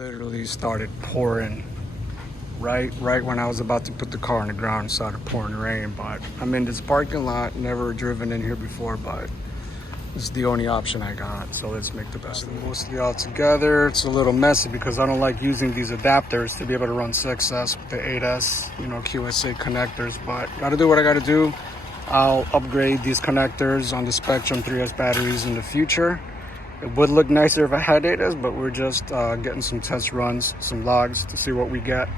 Literally started pouring right when I was about to put the car on the ground. It started pouring rain, but I'm in this parking lot, never driven in here before, but this is the only option I got, so let's make the best of it. Mostly all together. It's a little messy because I don't like using these adapters to be able to run 6S with the 8S, you know, QSA connectors, but gotta do what I gotta do. I'll upgrade these connectors on the Spectrum 3S batteries in the future. It would look nicer if I had 8S, but we're just getting some test runs, some logs to see what we get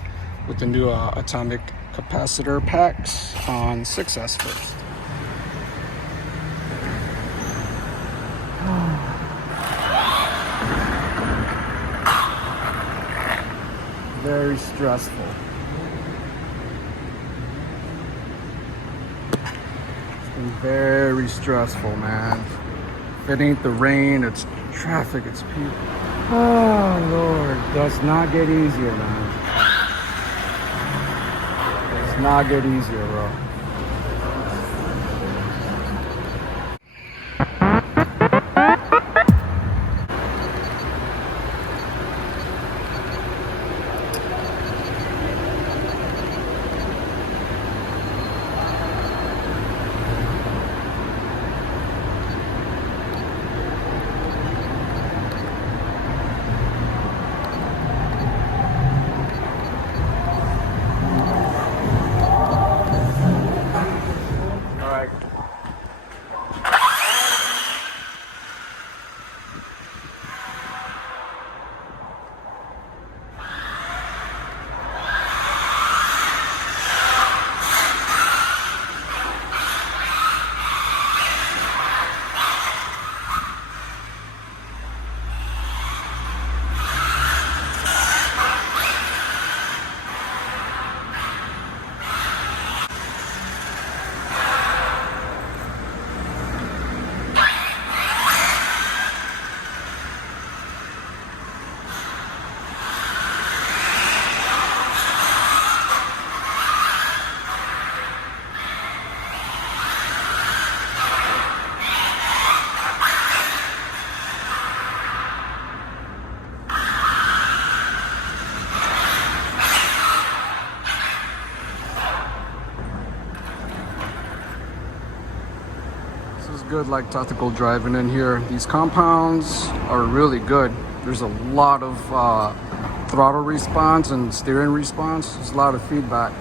with the new atomic capacitor packs on 6S first. Very stressful. It's been very stressful, man. If it ain't the rain, it's traffic, it's people. Oh, Lord. Does not get easier, man. Does not get easier, bro. Good, like tactical driving in here. These compounds are really good. There's a lot of throttle response and steering response. There's a lot of feedback,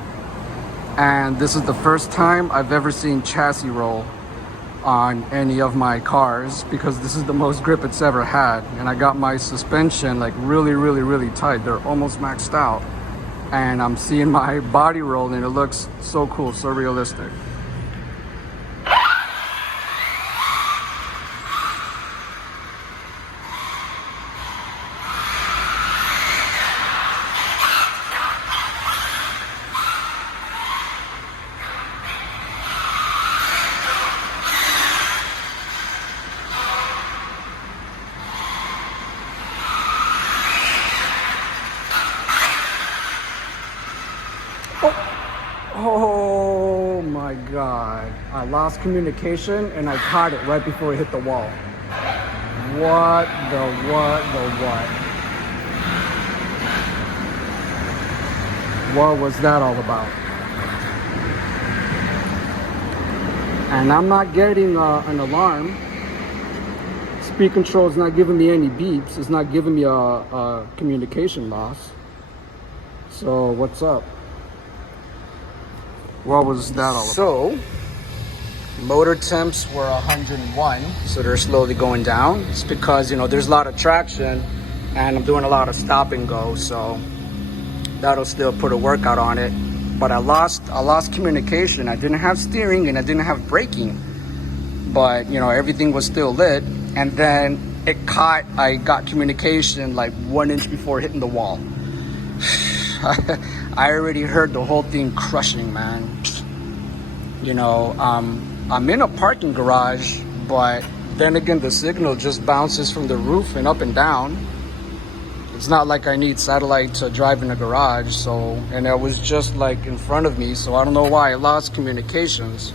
and this is the first time I've ever seen chassis roll on any of my cars, because this is the most grip it's ever had, and I got my suspension like really tight. They're almost maxed out, and I'm seeing my body roll, and it looks so cool, so realistic. Oh my God, I lost communication and I caught it right before it hit the wall. What? What was that all about? And I'm not getting an alarm. Speed control is not giving me any beeps. It's not giving me a communication loss. So what's up? What was that all about? So, motor temps were 101, so they're slowly going down. It's because, you know, there's a lot of traction and I'm doing a lot of stop and go, so that'll still put a workout on it. But I lost communication. I didn't have steering and I didn't have braking, but you know, everything was still lit. And then I got communication like 1 inch before hitting the wall. I already heard the whole thing crushing, man. You know, I'm in a parking garage, but then again, the signal just bounces from the roof and up and down. It's not like I need satellite to drive in a garage, so, and it was just like in front of me, so I don't know why I lost communications.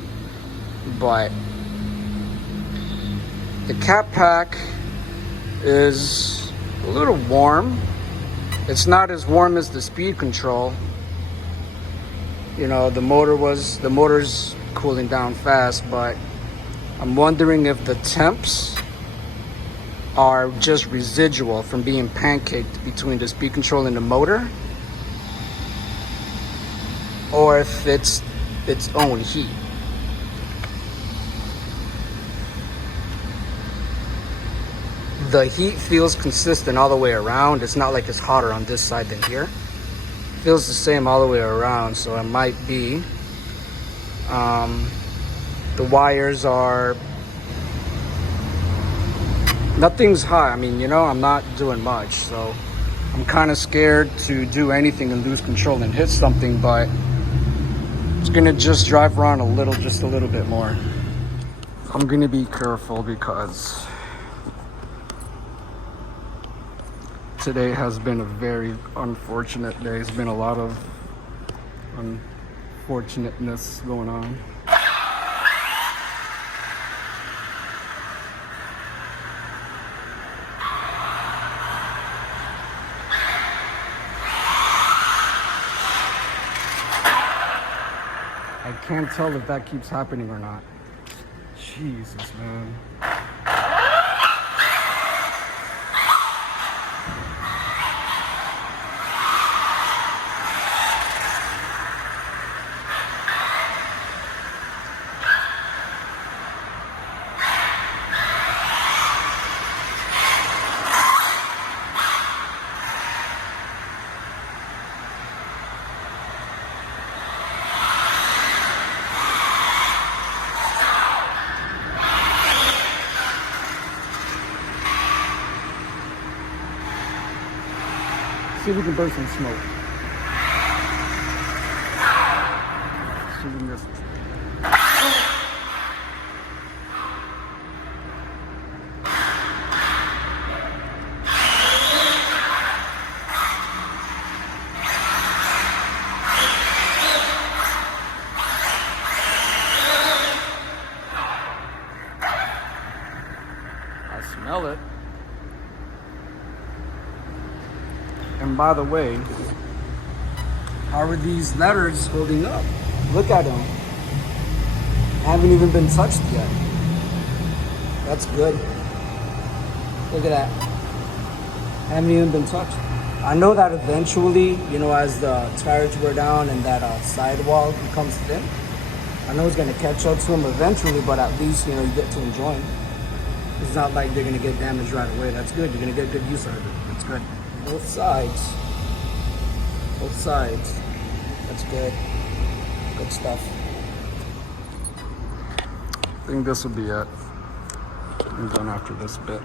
But the cap pack is a little warm. It's not as warm as the speed control. You know, the motor's cooling down fast, but I'm wondering if the temps are just residual from being pancaked between the speed control and the motor, or if it's its own heat. The heat feels consistent all the way around. It's not like it's hotter on this side than here. It feels the same all the way around, so it might be the wires are, nothing's high. I mean, you know, I'm not doing much, so I'm kind of scared to do anything and lose control and hit something, but it's gonna just drive around just a little bit more. I'm gonna be careful because today has been a very unfortunate day. There's been a lot of unfortunateness going on. I can't tell if that keeps happening or not. Jesus, man. See if we can burn some smoke. See if we can just... I smell it. And by the way, how are these letters holding up? Look at them. Haven't even been touched yet. That's good. Look at that. Haven't even been touched. I know that eventually, you know, as the tires wear down and that sidewall becomes thin, I know it's going to catch up to them eventually, but at least, you know, you get to enjoy them. It's not like they're going to get damaged right away. That's good. You're going to get good use out of it. That's good. Both sides. Both sides. That's good. Good stuff. I think this will be it. I'm done after this bit.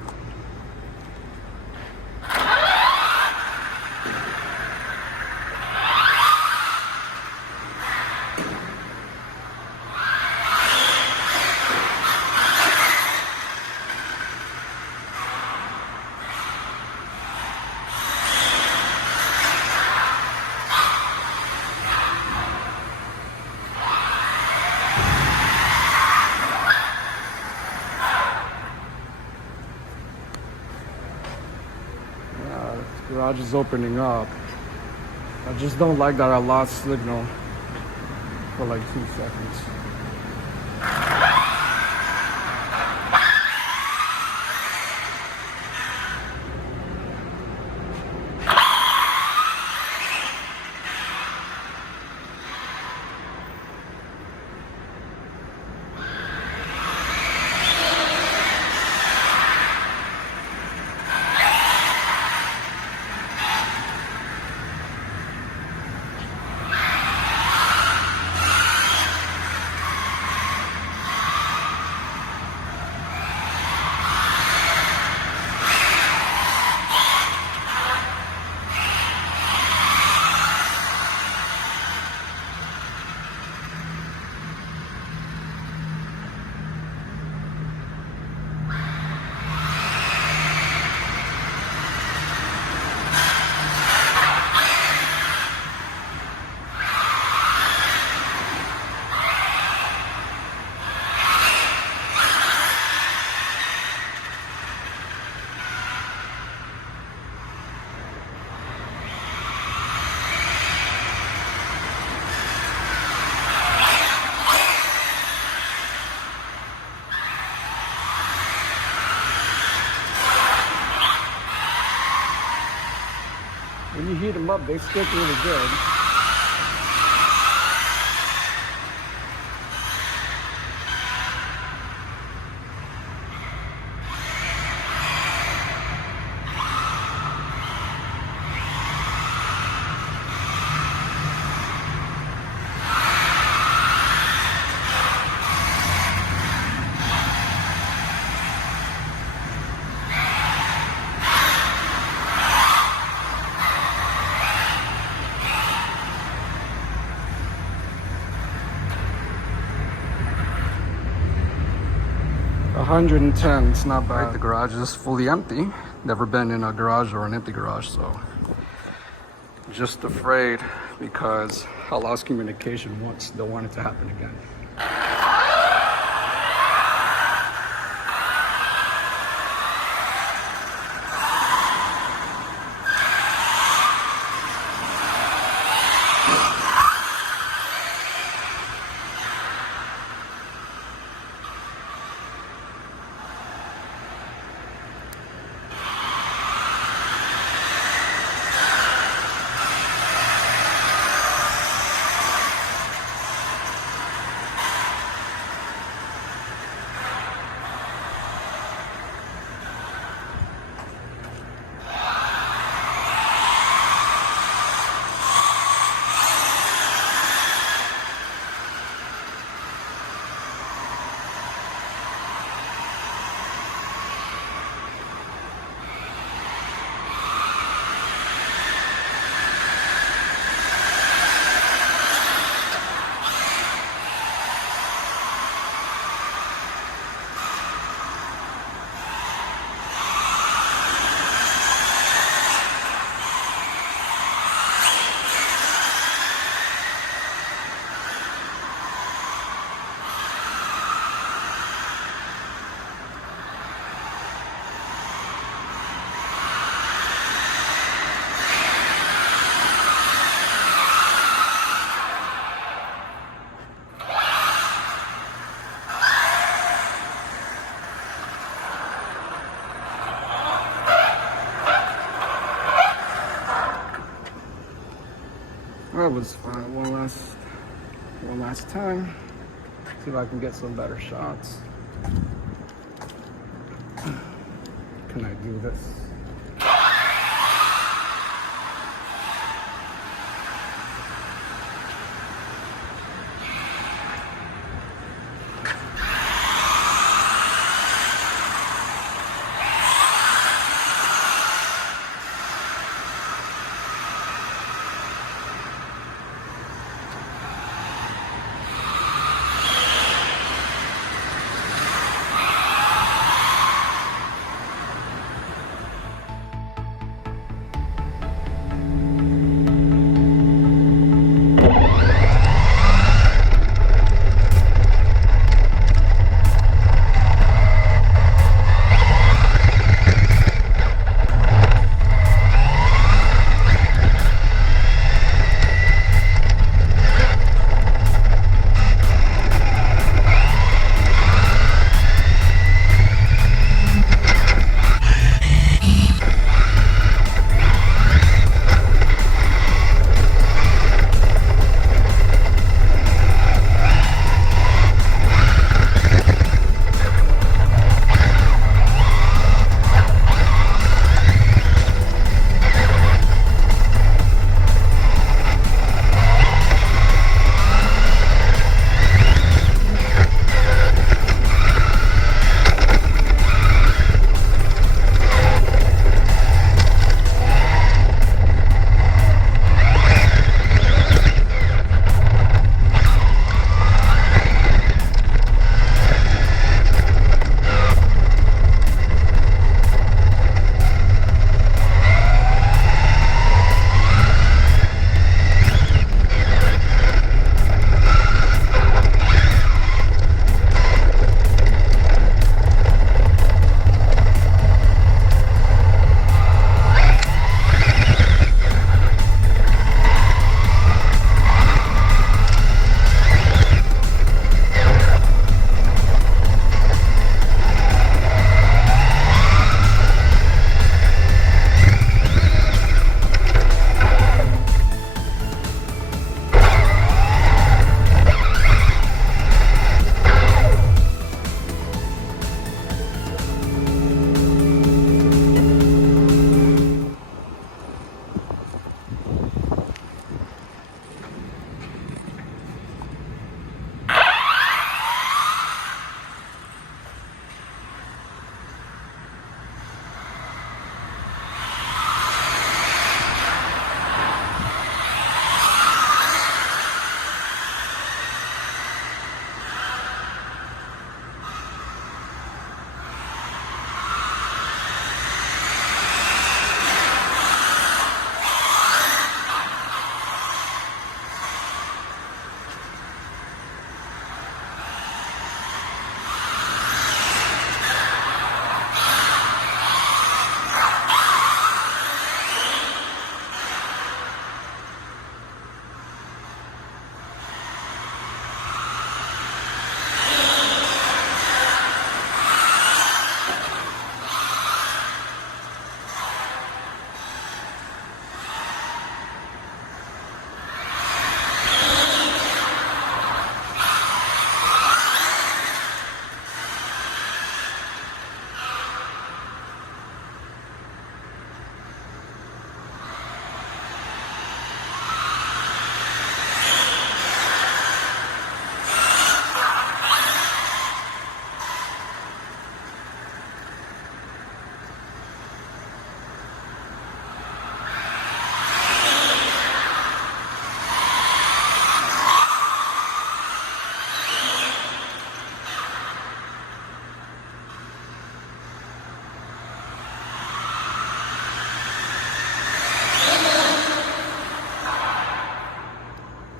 Garage is opening up. I just don't like that I lost signal for like 2 seconds. When you heat them up, they stick really good. $110, it's not bad. Right, the garage is fully empty. Never been in a garage or an empty garage, so just afraid because I lost communication once. Don't want it to happen again. That was fun. One last time. See if I can get some better shots. Can I do this?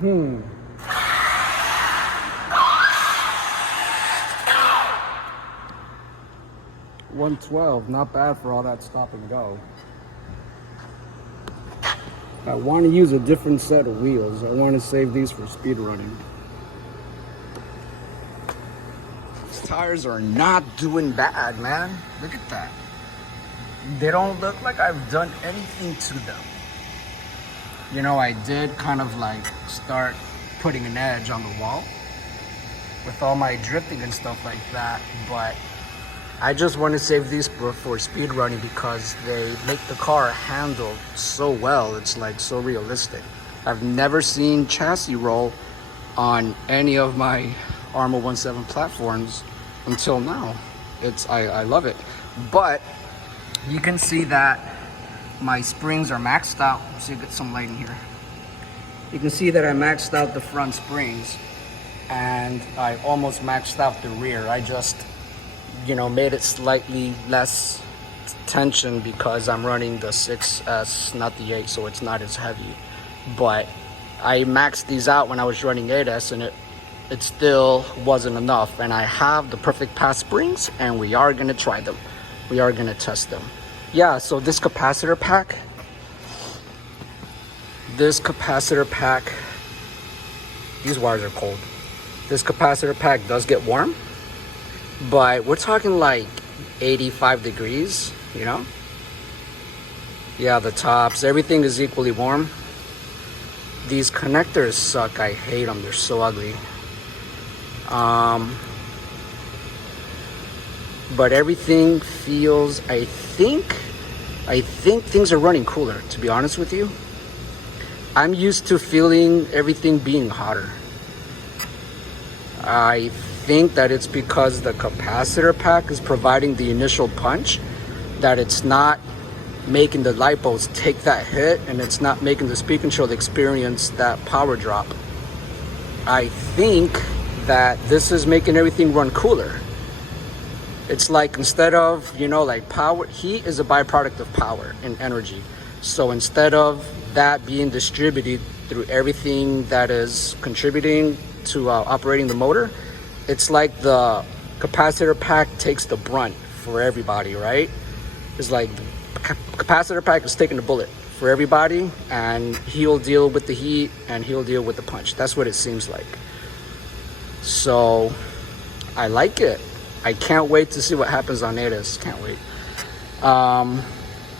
$112, not bad for all that stop and go. I want to use a different set of wheels. I want to save these for speed running. These tires are not doing bad, man. Look at that. They don't look like I've done anything to them. You know, I did kind of like start putting an edge on the wall with all my drifting and stuff like that, but I just want to save these for speed running because they make the car handle so well. It's like so realistic. I've never seen chassis roll on any of my Arma 17 platforms until now. I love it. But you can see that my springs are maxed out. Let's see if I get some light in here. You can see that I maxed out the front springs and I almost maxed out the rear. I just, you know, made it slightly less tension because I'm running the 6S, not the 8, so it's not as heavy. But I maxed these out when I was running 8S and it still wasn't enough. And I have the perfect pass springs and we are gonna try them. We are gonna test them. Yeah, so this capacitor pack, these wires are cold. This capacitor pack does get warm, but we're talking like 85 degrees, you know? Yeah, the tops, everything is equally warm. These connectors suck, I hate them, they're so ugly. But everything feels, I think things are running cooler, to be honest with you. I'm used to feeling everything being hotter. I think that it's because the capacitor pack is providing the initial punch, that it's not making the light bulbs take that hit and it's not making the speed control experience that power drop. I think that this is making everything run cooler. It's like instead of, you know, like power, heat is a byproduct of power and energy. So instead of that being distributed through everything that is contributing to operating the motor, it's like the capacitor pack takes the brunt for everybody, right? It's like the capacitor pack is taking the bullet for everybody and he'll deal with the heat and he'll deal with the punch. That's what it seems like. So I like it. I can't wait to see what happens on 8S. Can't wait.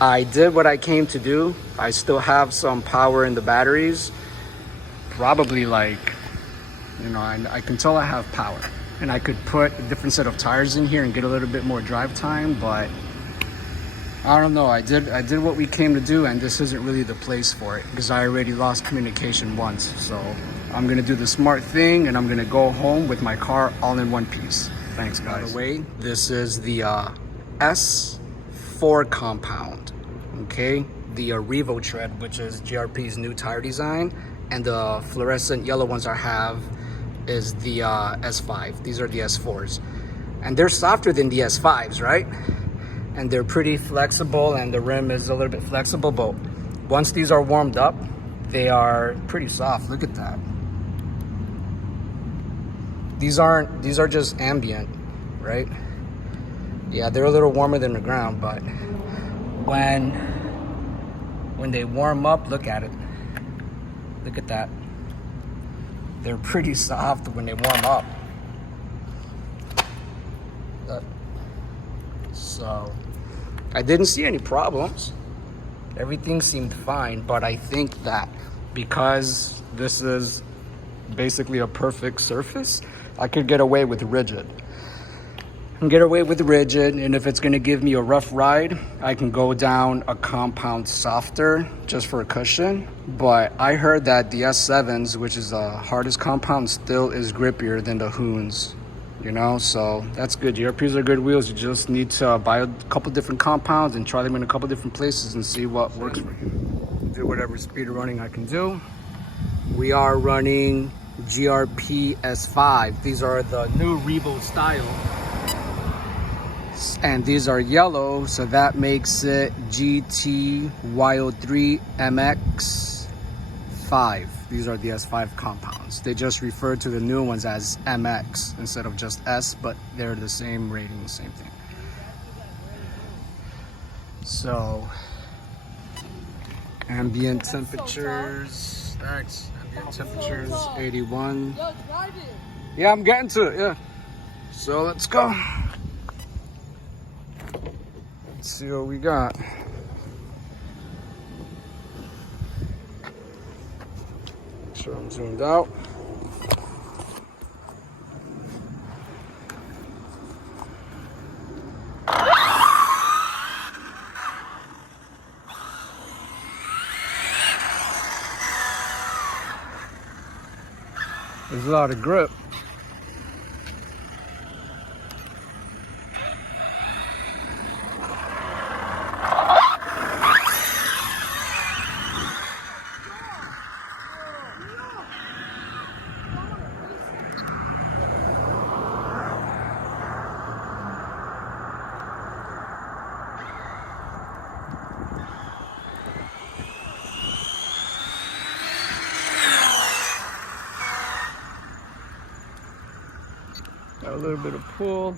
I did what I came to do. I still have some power in the batteries. Probably like, you know, I can tell I have power. And I could put a different set of tires in here and get a little bit more drive time, but I don't know. I did what we came to do, and this isn't really the place for it because I already lost communication once. So I'm gonna do the smart thing and I'm gonna go home with my car all in one piece. Thanks, guys. By the way, this is the S4 compound, okay? The REVO tread, which is GRP's new tire design, and the fluorescent yellow ones I have is the S5. These are the S4s. And they're softer than the S5s, right? And they're pretty flexible, and the rim is a little bit flexible, but once these are warmed up, they are pretty soft. Look at that. These are just ambient, right? Yeah, they're a little warmer than the ground, but when they warm up, look at it. Look at that. They're pretty soft when they warm up. So I didn't see any problems. Everything seemed fine, but I think that because this is basically a perfect surface, I could get away with rigid. And if it's gonna give me a rough ride, I can go down a compound softer just for a cushion. But I heard that the S7s, which is the hardest compound, still is grippier than the Hoons, you know? So that's good. GRPs are good wheels. You just need to buy a couple different compounds and try them in a couple different places and see what works for you. Do whatever speed running I can do. We are running GRP S5. These are the new REVO style. And these are yellow, so that makes it GT Y03 MX S5. These are the S5 compounds. They just refer to the new ones as MX instead of just S, but they're the same rating, same thing. So, ambient temperatures, that's ambient temperatures 81. Yeah, I'm getting to it, yeah. So let's go. Let's see what we got. Make sure I'm zoomed out. There's a lot of grip. Got a little bit of pull.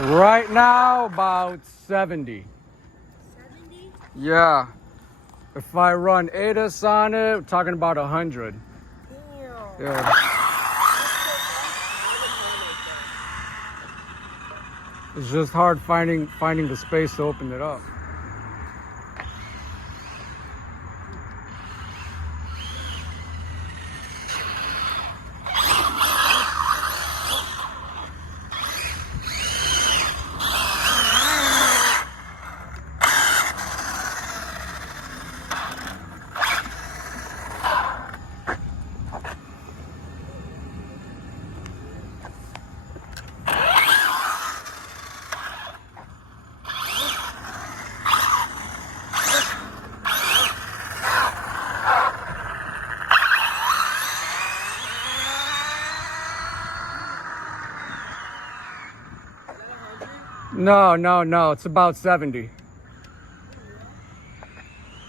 Right now, about 70. 70? Yeah. If I run ATIS on it, we're talking about 100. Damn. Yeah. It's just hard finding the space to open it up. No, it's about 70. Can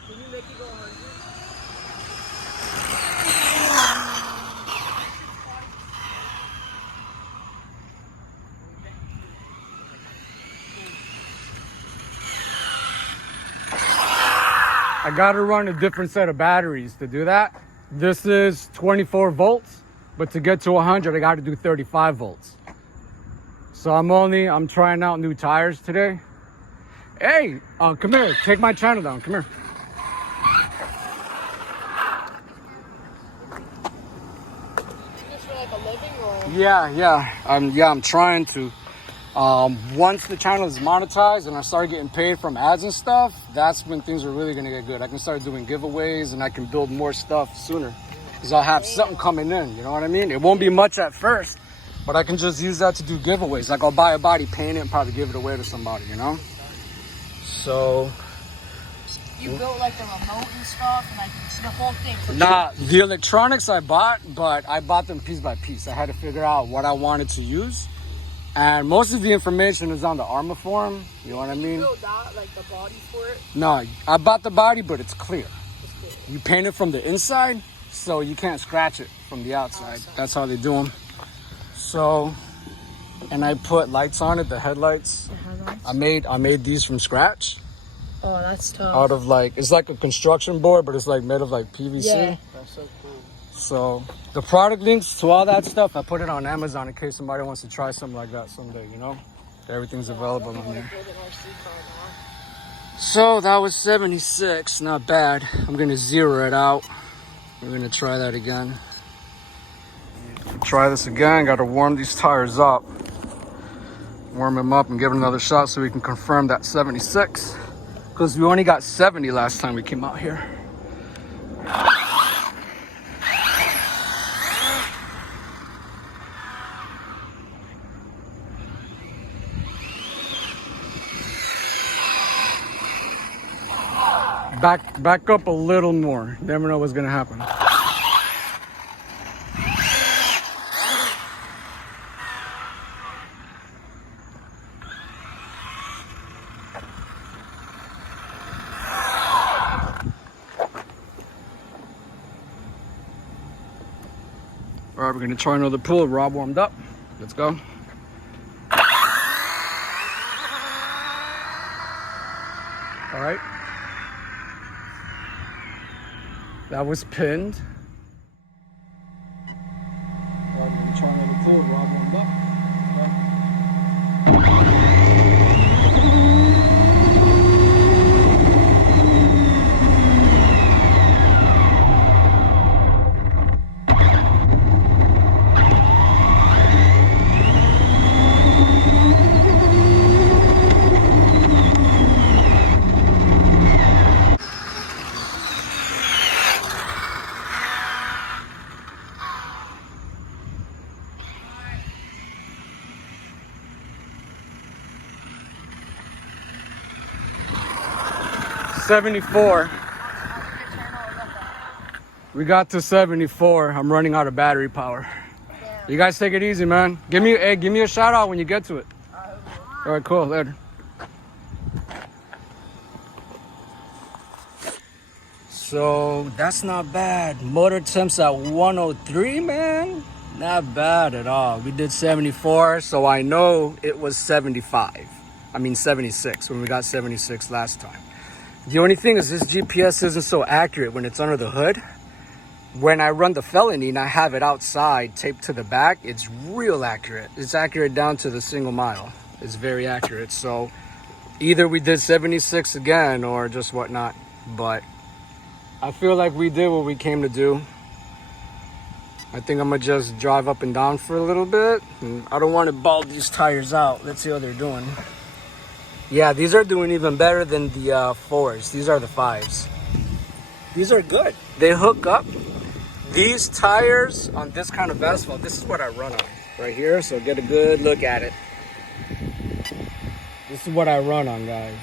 you make it go 100? I gotta run a different set of batteries to do that. This is 24 volts, but to get to 100, I gotta do 35 volts. So I'm trying out new tires today. Hey, come here, take my channel down, come here. Just for like a living or? Yeah, I'm trying to. Once the channel is monetized and I start getting paid from ads and stuff, that's when things are really gonna get good. I can start doing giveaways and I can build more stuff sooner because I'll have something coming in, you know what I mean? It won't be much at first, but I can just use that to do giveaways. Like I'll buy a body, paint it, and probably give it away to somebody, you know? So. You built like the remote and stuff and like the whole thing? Nah, the electronics I bought, but I bought them piece by piece. I had to figure out what I wanted to use. And most of the information is on the Arma form, you know what I mean? You built that, like the body for it? No, I bought the body, but it's clear. It's clear. You paint it from the inside, so you can't scratch it from the outside. That's how they do them. So, and I put lights on it, the headlights. The headlights? I made these from scratch. Oh, that's tough. Out of like, it's like a construction board, but it's like made of like PVC. Yeah. That's so cool. So the product links to all that stuff, I put it on Amazon in case somebody wants to try something like that someday, you know? Everything's available on there. So that was 76, not bad. I'm gonna zero it out. We're gonna try that again. Try this again, gotta warm these tires up. Warm them up and give it another shot so we can confirm that 76. Because we only got 70 last time we came out here. Back up a little more. Never know what's gonna happen. All right, we're gonna try another pull. Rob warmed up. Let's go. All right. That was pinned. All right, we're gonna try another pull. Rob warmed up. $74. We got to 74. I'm running out of battery power. You guys take it easy, man. Give me a shout out when you get to it. All right, cool. Later. So that's not bad. Motor temps at 103, man. Not bad at all. We did 74, so I know it was 75. I mean 76 when we got 76 last time. The only thing is this GPS isn't so accurate when it's under the hood. When I run the felony and I have it outside taped to the back, it's real accurate. It's accurate down to the single mile. It's very accurate. So either we did 76 again or just whatnot. But I feel like we did what we came to do. I think I'm gonna just drive up and down for a little bit. And I don't want to bald these tires out. Let's see how they're doing. Yeah, these are doing even better than the 4s. These are the 5s. These are good. They hook up. These tires on this kind of asphalt, this is what I run on right here. So get a good look at it. This is what I run on, guys.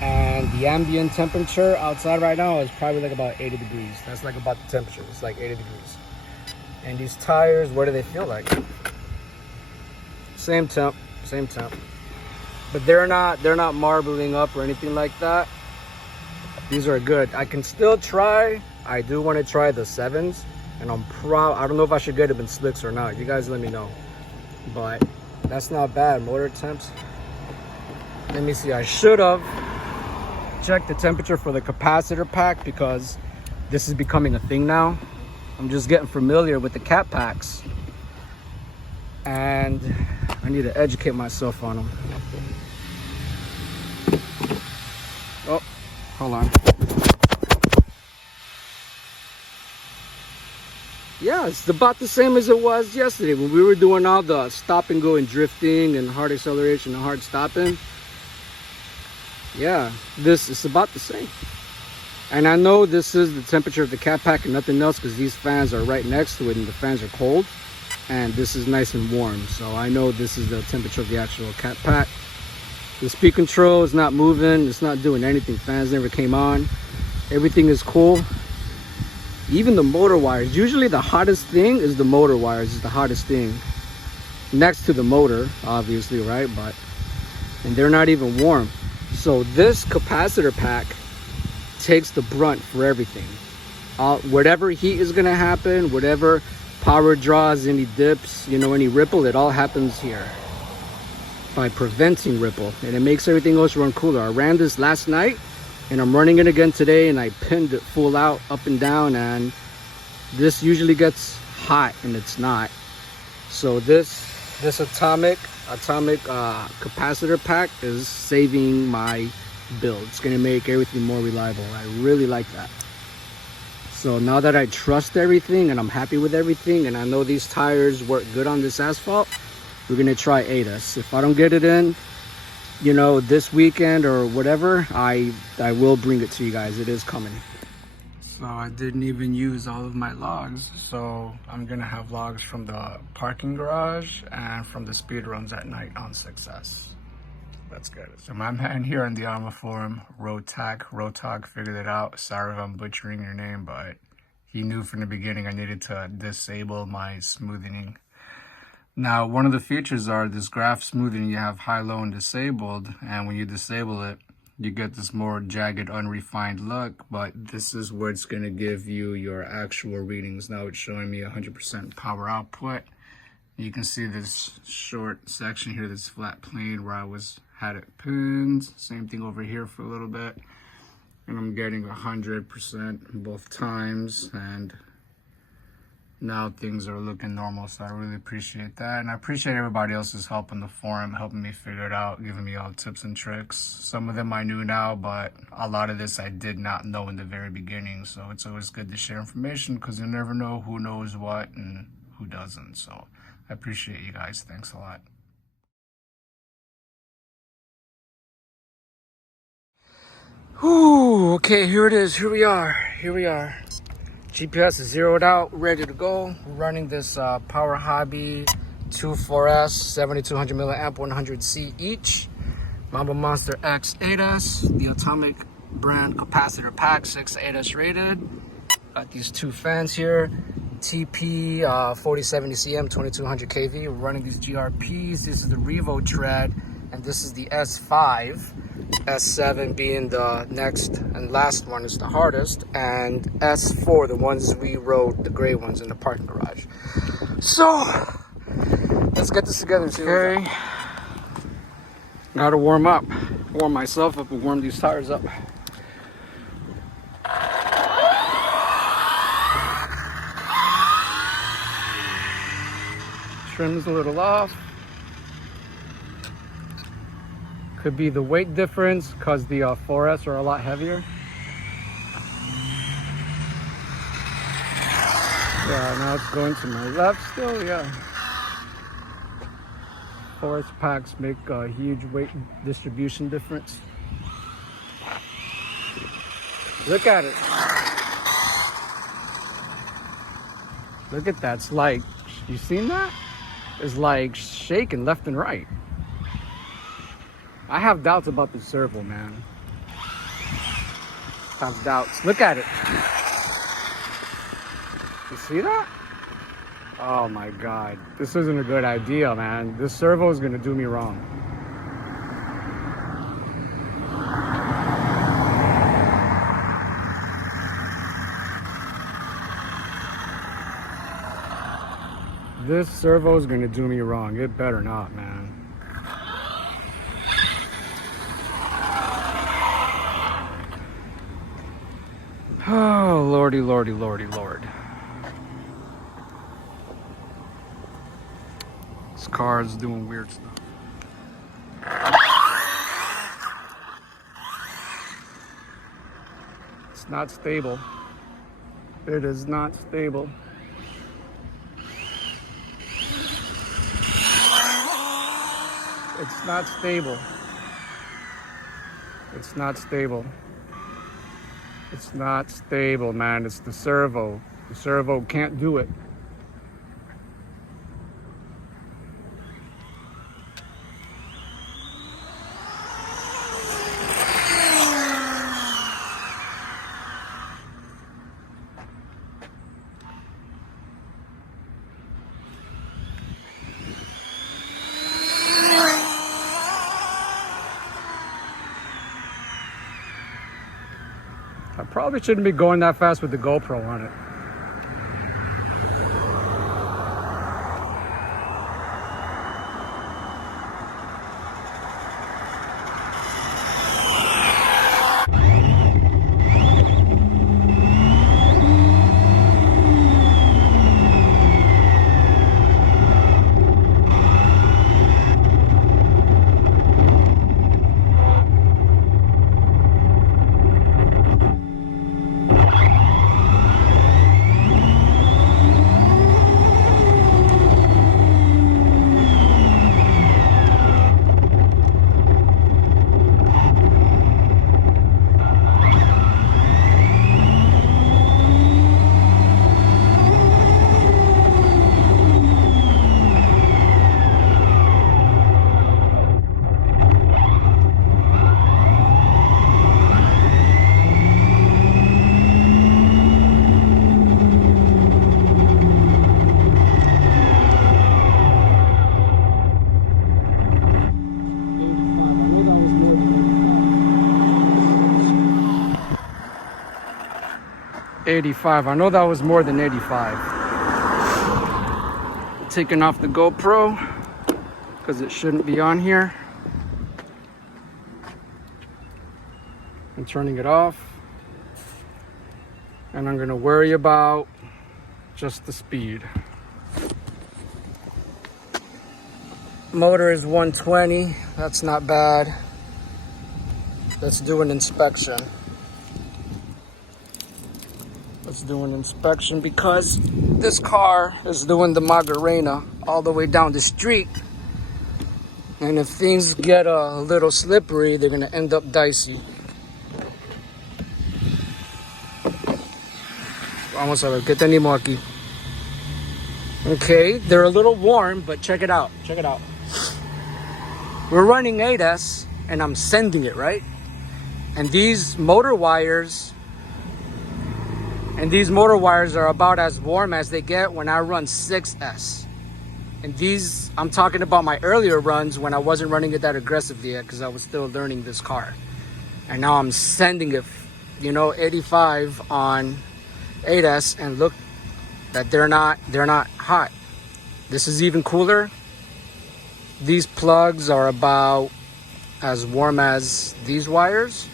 And the ambient temperature outside right now is probably like about 80 degrees. That's like about the temperature. It's like 80 degrees. And these tires, what do they feel like? Same temp, same temp. But they're not marbling up or anything like that. These are good. I can still try. I do want to try the 7s, and I don't know if I should get them in slicks or not. You guys let me know. But that's not bad. Motor temps. Let me see. I should have checked the temperature for the capacitor pack because this is becoming a thing now. I'm just getting familiar with the cap packs, and I need to educate myself on them. Oh, hold on. Yeah, it's about the same as it was yesterday when we were doing all the stop and go and drifting and hard acceleration and hard stopping. Yeah, this is about the same. And I know this is the temperature of the cap pack and nothing else because these fans are right next to it and the fans are cold. And this is nice and warm. So I know this is the temperature of the actual cap pack. The speed control is not moving. It's not doing anything. Fans never came on. Everything is cool. Even the motor wires. Usually the hottest thing is the motor wires. Is the hottest thing. Next to the motor, obviously, right? And they're not even warm. So this capacitor pack takes the brunt for everything. Whatever heat is going to happen, whatever power draws, any dips, any ripple, it all happens here by preventing ripple, and it makes everything else run cooler. I ran this last night and I'm running it again today, and I pinned it full out up and down, and this usually gets hot and it's not. So this atomic capacitor pack is saving my build. It's going to make everything more reliable. I really like that. So now that I trust everything and I'm happy with everything and I know these tires work good on this asphalt, we're going to try 8s. If I don't get it in, this weekend or whatever, I will bring it to you guys. It is coming. So I didn't even use all of my logs. So I'm going to have logs from the parking garage and from the speed runs at night on 6S. That's good. So my man here in the Arma forum, Rotag figured it out. Sorry if I'm butchering your name, but he knew from the beginning I needed to disable my smoothing. Now, one of the features are this graph smoothing. You have high, low, and disabled, and when you disable it, you get this more jagged, unrefined look, but this is where it's going to give you your actual readings. Now it's showing me 100% power output. You can see this short section here, this flat plane where I had it pinned. Same thing over here for a little bit. And I'm getting 100% both times, and now things are looking normal, so I really appreciate that. And I appreciate everybody else's help in the forum, helping me figure it out, giving me all the tips and tricks. Some of them I knew now, but a lot of this I did not know in the very beginning. So it's always good to share information, because you never know who knows what and who doesn't. So I appreciate you guys. Thanks a lot. Whew, okay, here it is. Here we are. GPS is zeroed out, ready to go. We're running this Power Hobby 24S 7200 milliamp 100C each. Mamba Monster X8s, the Atomic brand capacitor pack, 6 8s rated. Got these two fans here. TP 4070 CM 2200 kV. We're running these GRPs. This is the REVO tread, and this is the S5. S7 being the next and last one is the hardest, and S4, the ones we rode, the gray ones in the parking garage. So let's get this together and see. Okay, gotta warm myself up and warm these tires up. Trim's a little off. Could be the weight difference, because the 4S are a lot heavier. Yeah, now it's going to my left still, yeah. 4S packs make a huge weight distribution difference. Look at it. Look at that. It's like, you seen that? It's like shaking left and right. I have doubts about the servo, man. I have doubts. Look at it. You see that? Oh my God. This isn't a good idea, man. This servo is gonna do me wrong. This servo is gonna do me wrong. It better not, man. Oh, lordy, lordy, lordy, lord. This car is doing weird stuff. It's not stable. It is not stable. It's not stable. It's not stable. It's not stable, man. It's the servo. The servo can't do it. I probably shouldn't be going that fast with the GoPro on it. 85. I know that was more than 85. Taking off the GoPro because it shouldn't be on here. I'm turning it off. And I'm gonna worry about just the speed. Motor is 120. That's not bad. Let's do an inspection. Let's do an inspection because this car is doing the Magarena all the way down the street. And if things get a little slippery, they're gonna end up dicey. Vamos a ver, ¿qué tenemos aquí? Okay, they're a little warm, but check it out. Check it out. We're running 8S, and I'm sending it, right? And these motor wires are about as warm as they get when I run 6S. And these, I'm talking about my earlier runs when I wasn't running it that aggressively yet because I was still learning this car. And now I'm sending it, 85 on 8S, and look that they're not hot. This is even cooler. These plugs are about as warm as these wires.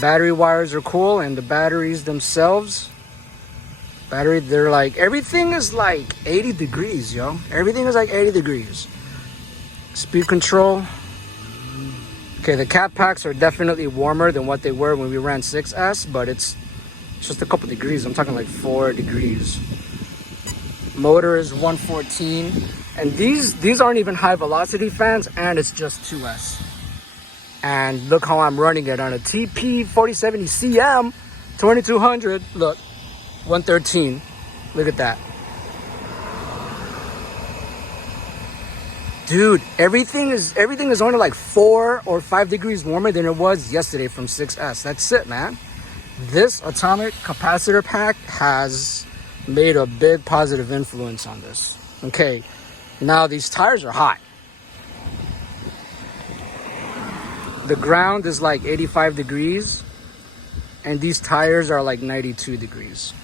Battery wires are cool, and the batteries themselves, they're like, everything is like 80 degrees, yo. Everything is like 80 degrees. Speed control. Okay, the cap packs are definitely warmer than what they were when we ran 6S, but it's just a couple degrees. I'm talking like 4 degrees. Motor is 114, and these aren't even high velocity fans, and it's just 2S. And look how I'm running it on a TP 4070 CM 2200. Look, 113. Look at that. Dude, everything is only like 4 or 5 degrees warmer than it was yesterday from 6S. That's it, man. This atomic capacitor pack has made a big positive influence on this. Okay, now these tires are hot. The ground is like 85 degrees, and these tires are like 92 degrees.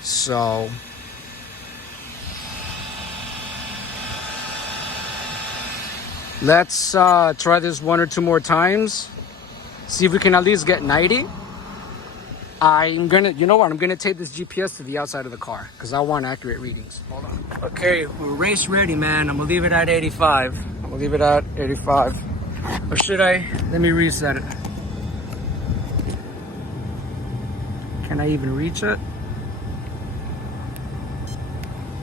So let's try this 1 or 2 more times. See if we can at least get 90. I'm gonna, I'm gonna take this GPS to the outside of the car because I want accurate readings. Hold on. Okay, we're race ready, man. I'm gonna leave it at 85. I'm gonna leave it at 85. Or should I? Let me reset it. Can I even reach it?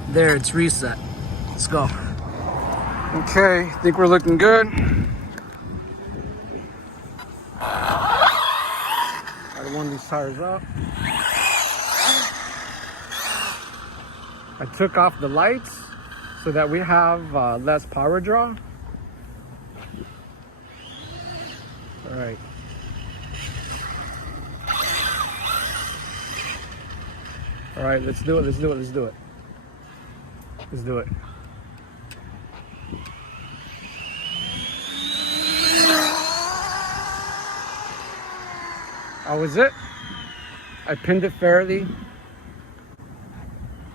There, it's reset. Let's go. Okay, I think we're looking good. I warm these tires up. I took off the lights so that we have less power draw. All right. All right, let's do it. Let's do it. Let's do it. Let's do it. That was it. I pinned it fairly.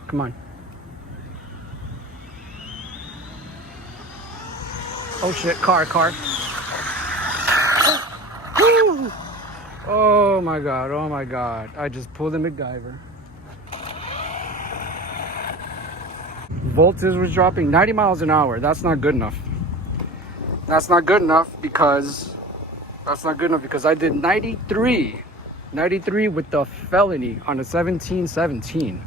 Come on. Oh shit, car. Oh my god. I just pulled a MacGyver. Voltage was dropping 90 miles an hour. That's not good enough. That's not good enough because I did 93 with the felony on a 1717.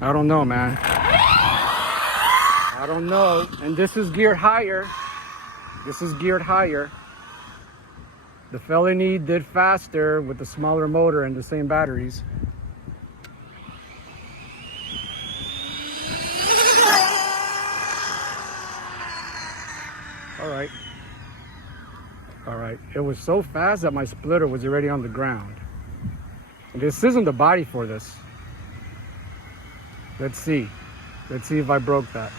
I don't know, man. I don't know. And this is geared higher. The felony did faster with the smaller motor and the same batteries. All right. It was so fast that my splitter was already on the ground. And this isn't the body for this. Let's see if I broke that.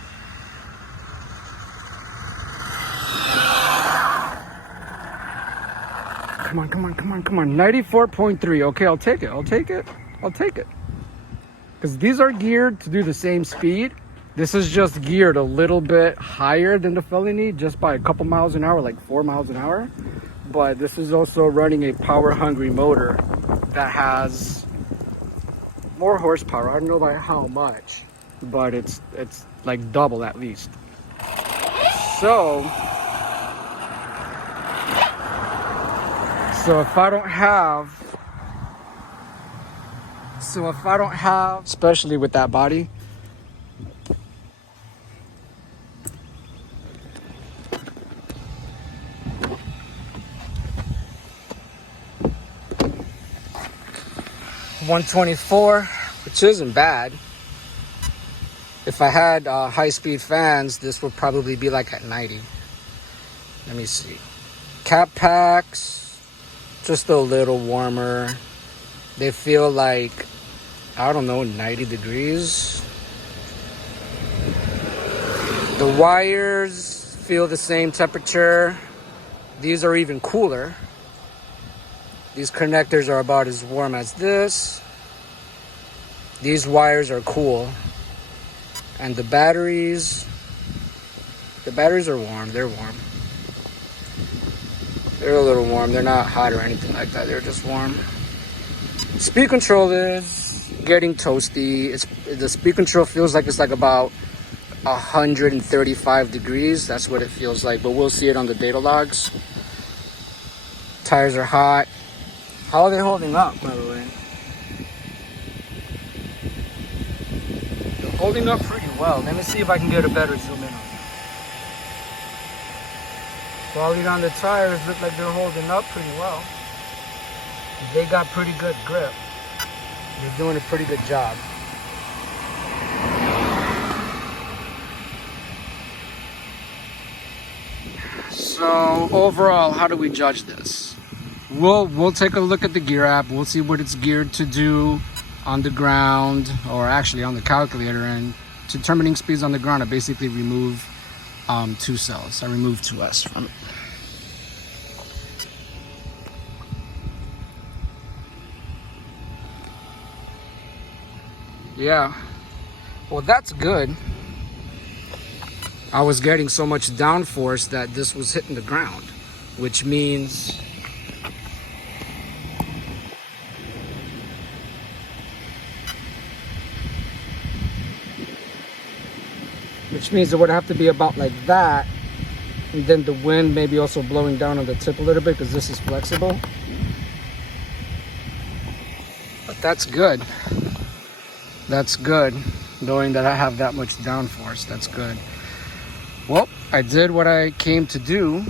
Come on, come on, come on, come on. 94.3. Okay, I'll take it. I'll take it. I'll take it. Because these are geared to do the same speed. This is just geared a little bit higher than the Felony, just by a couple miles an hour, like 4 miles an hour. But this is also running a power-hungry motor that has more horsepower. I don't know by how much, but it's like double at least. So if I don't have, especially with that body, $124, which isn't bad. If I had high-speed fans, this would probably be like at 90. Let me see. Cap packs, just a little warmer. They feel like, I don't know, 90 degrees. The wires feel the same temperature. These are even cooler. These connectors are about as warm as this. These wires are cool. And the batteries are warm. They're warm. They're a little warm. They're not hot or anything like that. They're just warm. Speed control is getting toasty. The speed control feels like it's like about 135 degrees. That's what it feels like, but we'll see it on the data logs. Tires are hot. How are they holding up, by the way? They're holding up pretty well. Let me see if I can get a better zoom in on them. Quality on the tires look like they're holding up pretty well. They got pretty good grip. They're doing a pretty good job. So overall, how do we judge this? We'll take a look at the gear app. We'll see what it's geared to do on the ground, or actually on the calculator. And determining speeds on the ground, I basically remove 2 cells. I remove 2S from it. Yeah, well, that's good. I was getting so much downforce that this was hitting the ground, which means it would have to be about like that, and then the wind maybe also blowing down on the tip a little bit because this is flexible. But that's good. That's good, knowing that I have that much downforce. That's good. Well, I did what I came to do.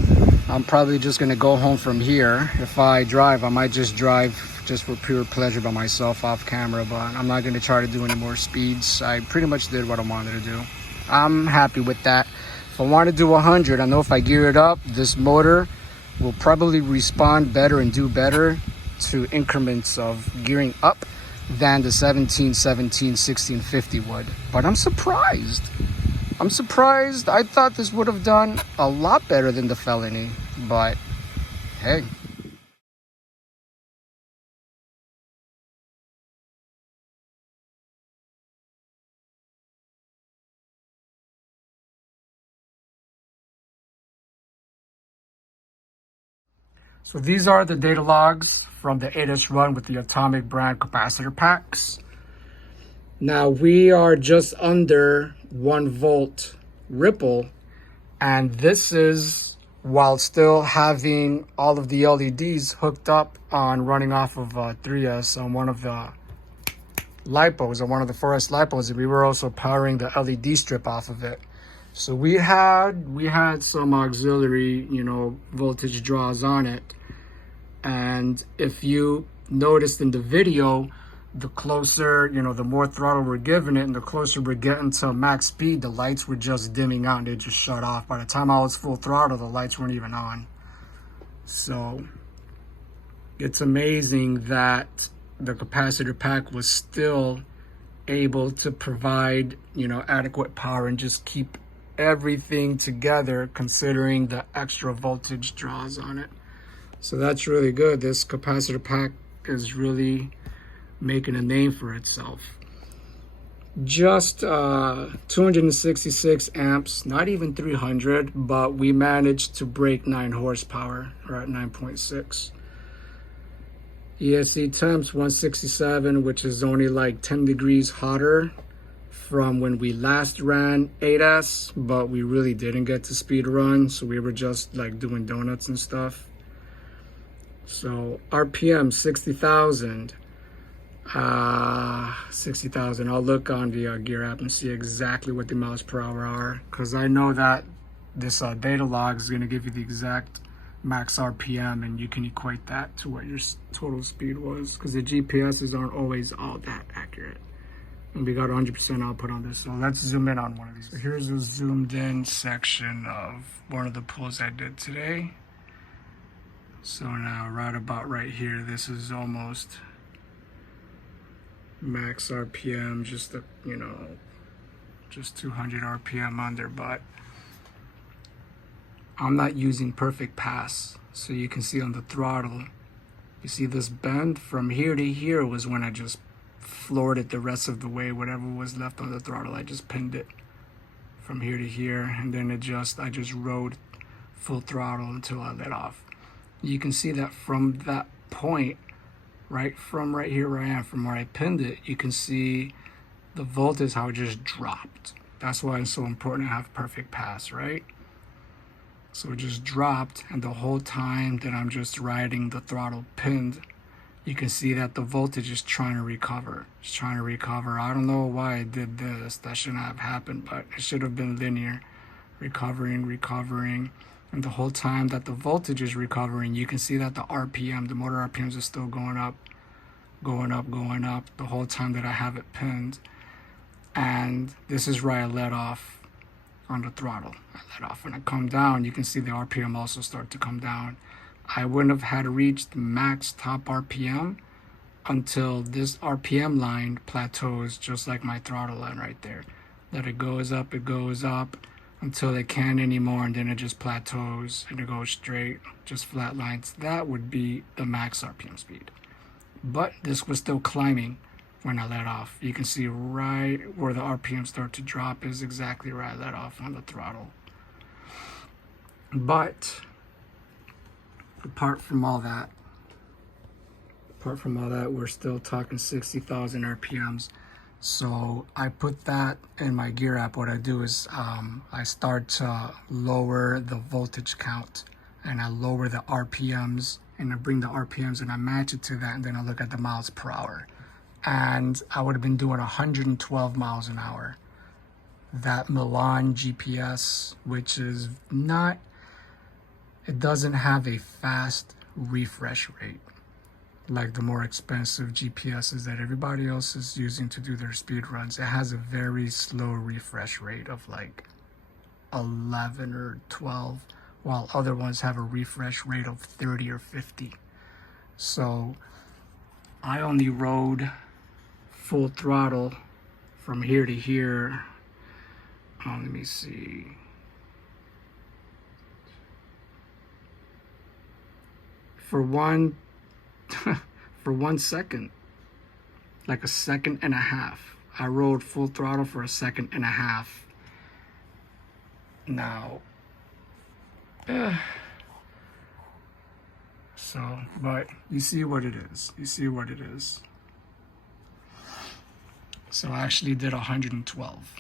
I'm probably just gonna go home from here. If I drive, I might just drive just for pure pleasure by myself off camera, but I'm not gonna try to do any more speeds. I pretty much did what I wanted to do. I'm happy with that. If I want to do 100, I know if I gear it up, this motor will probably respond better and do better to increments of gearing up than the 17, 1650 would. But I'm surprised. I thought this would have done a lot better than the Felony, but hey. So these are the data logs from the 8S run with the Atomic brand capacitor packs. Now we are just under 1 volt ripple, and this is while still having all of the LEDs hooked up on running off of 3S on one of the lipos, on one of the 4S lipos, and we were also powering the LED strip off of it. So we had some auxiliary, voltage draws on it. And if you noticed in the video, the closer, the more throttle we're giving it and the closer we're getting to max speed, the lights were just dimming out and they just shut off. By the time I was full throttle, the lights weren't even on. So it's amazing that the capacitor pack was still able to provide, adequate power and just keep everything together considering the extra voltage draws on it. So that's really good. This capacitor pack is really making a name for itself. Just 266 amps, not even 300, but we managed to break 9 horsepower. We're at 9.6. ESC temps 167, which is only like 10 degrees hotter from when we last ran 8s, but we really didn't get to speed run, so we were just like doing donuts and stuff. So RPM 60,000. 60,000. I'll look on the gear app and see exactly what the miles per hour are, because I know that this data log is going to give you the exact max RPM, and you can equate that to what your total speed was, because the GPSs aren't always all that accurate. And we got 100% output on this, so let's zoom in on one of these. So here's a zoomed in section of one of the pulls I did today. So now right about right here, this is almost max RPM, just the, you know, just 200 RPM under, but I'm not using perfect pass. So you can see on the throttle, you see this bend from here to here was when I just floored it the rest of the way. Whatever was left on the throttle, I just pinned it from here to here, and then I just rode full throttle until I let off. You can see that from that point, right from right here where I am, from where I pinned it, you can see the voltage, how it just dropped. That's why it's so important to have perfect pass, right? So it just dropped, and the whole time that I'm just riding the throttle pinned, you can see that the voltage is trying to recover. It's trying to recover. I don't know why I did this. That shouldn't have happened, but it should have been linear. Recovering. And the whole time that the voltage is recovering, you can see that the RPM, the motor RPMs are still going up the whole time that I have it pinned. And this is where I let off on the throttle. I let off. When I come down, you can see the RPM also start to come down. I wouldn't have had reached max top RPM until this RPM line plateaus, just like my throttle line right there. That it goes up until it can't anymore, and then it just plateaus and it goes straight, just flat lines. That would be the max RPM speed. But this was still climbing when I let off. You can see right where the RPM start to drop is exactly where I let off on the throttle. But apart from all that, we're still talking 60,000 RPMs. So I put that in my gear app. What I do is I start to lower the voltage count, and I lower the RPMs, and I bring the RPMs and I match it to that, and then I look at the miles per hour. And I would have been doing 112 miles an hour. That Milan GPS, which is not, it doesn't have a fast refresh rate like the more expensive GPSs that everybody else is using to do their speed runs. It has a very slow refresh rate of like 11 or 12, while other ones have a refresh rate of 30 or 50. So I only rode full throttle from here to here. Let me see. For one second, like a second and a half. I rode full throttle for a second and a half. Now, so, but you see what it is. So I actually did 112.